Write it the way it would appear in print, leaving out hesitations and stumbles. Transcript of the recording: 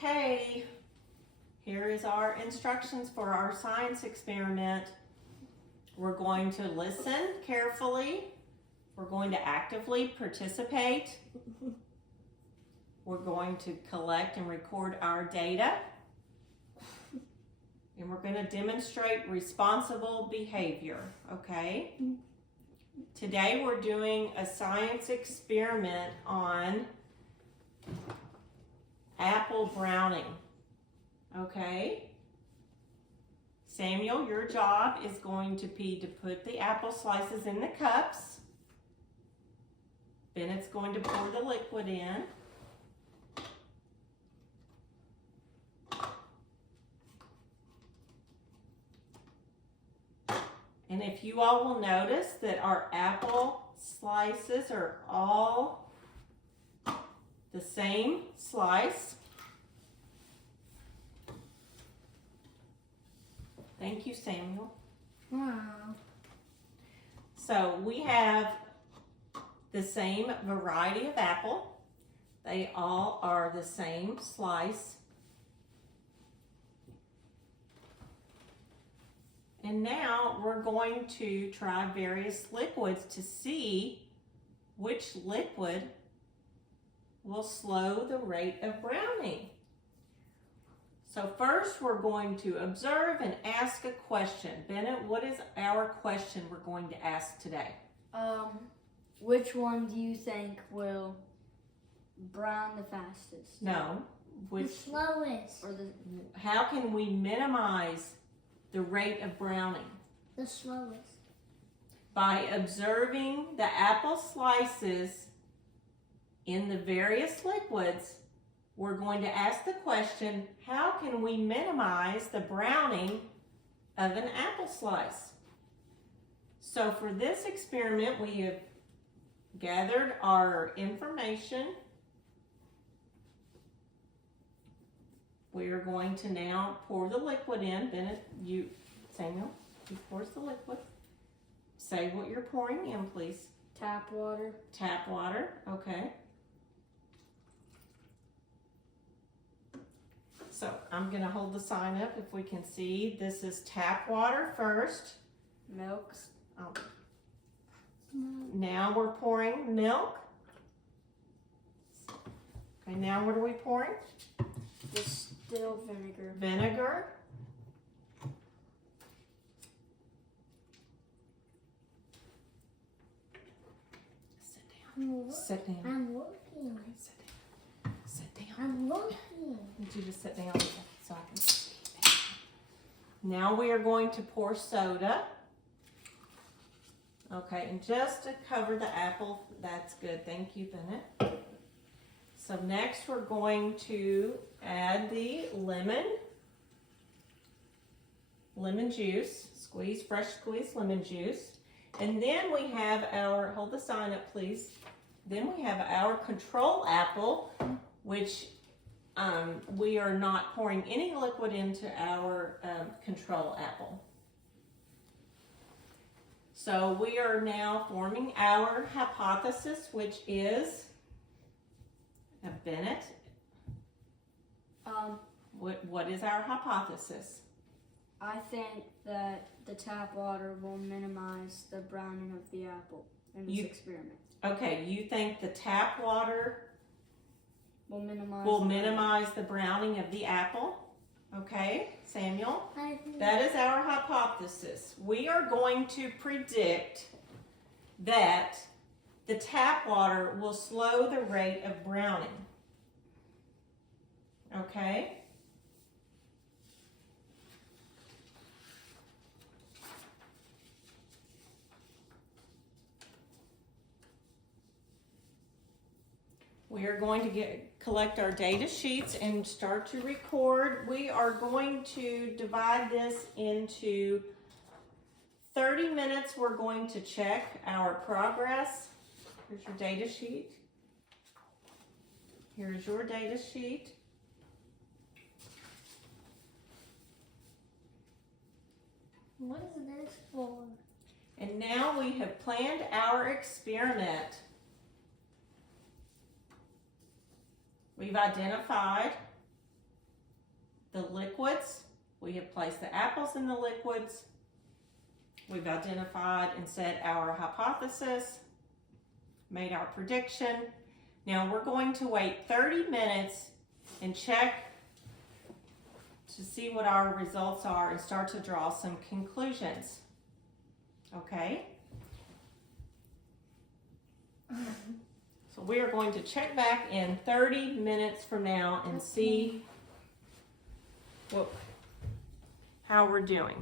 Okay, here is our instructions for our science experiment. We're going to listen carefully. We're going to actively participate. We're going to collect and record our data. And we're going to demonstrate responsible behavior, okay? Today we're doing a science experiment on apple browning, okay? Samuel, your job is going to be to put the apple slices in the cups. Bennett's going to pour the liquid in. And if you all will notice that our apple slices are all the same slice. Thank you, Samuel. Wow. So we have the same variety of apple. They all are the same slice. And now we're going to try various liquids to see which liquid will slow the rate of browning. So first we're going to observe and ask a question. Bennett, what is our question we're going to ask today? Which one do you think will brown the fastest? No. The slowest. Or How can we minimize the rate of browning? The slowest. By observing the apple slices in the various liquids, we're going to ask the question, how can we minimize the browning of an apple slice? So for this experiment, we have gathered our information. We are going to now pour the liquid in. Bennett, Samuel, you pours the liquid. Say what you're pouring in, please. tap water. Tap water, okay. So I'm gonna hold the sign up if we can see. This is tap water first. Milk. Oh. Now we're pouring milk. Okay, now what are we pouring? Distilled vinegar. Vinegar. Sit down. I'm working. Sit down. Sit down. I'm working. Need you to sit down so I can see. Now we are going to pour soda. Okay, and just to cover the apple, that's good. Thank you, Bennett. So next we're going to add the lemon juice, fresh squeezed lemon juice. And then we have our, hold the sign up please. Then we have our control apple, which we are not pouring any liquid into our control apple. So we are now forming our hypothesis, which is, Bennett, what is our hypothesis? I think that the tap water will minimize the browning of the apple in this experiment. Okay, you think the tap water Will minimize the browning of the apple? Okay, Samuel? I think That is our hypothesis. We are going to predict that the tap water will slow the rate of browning. Okay? We are going to collect our data sheets and start to record. We are going to divide this into 30 minutes. We're going to check our progress. Here's your data sheet. Here's your data sheet. What is this for? And now we have planned our experiment. We've identified the liquids. We have placed the apples in the liquids. We've identified and said our hypothesis, made our prediction. Now we're going to wait 30 minutes and check to see what our results are and start to draw some conclusions. Okay? So we are going to check back in 30 minutes from now and see how we're doing.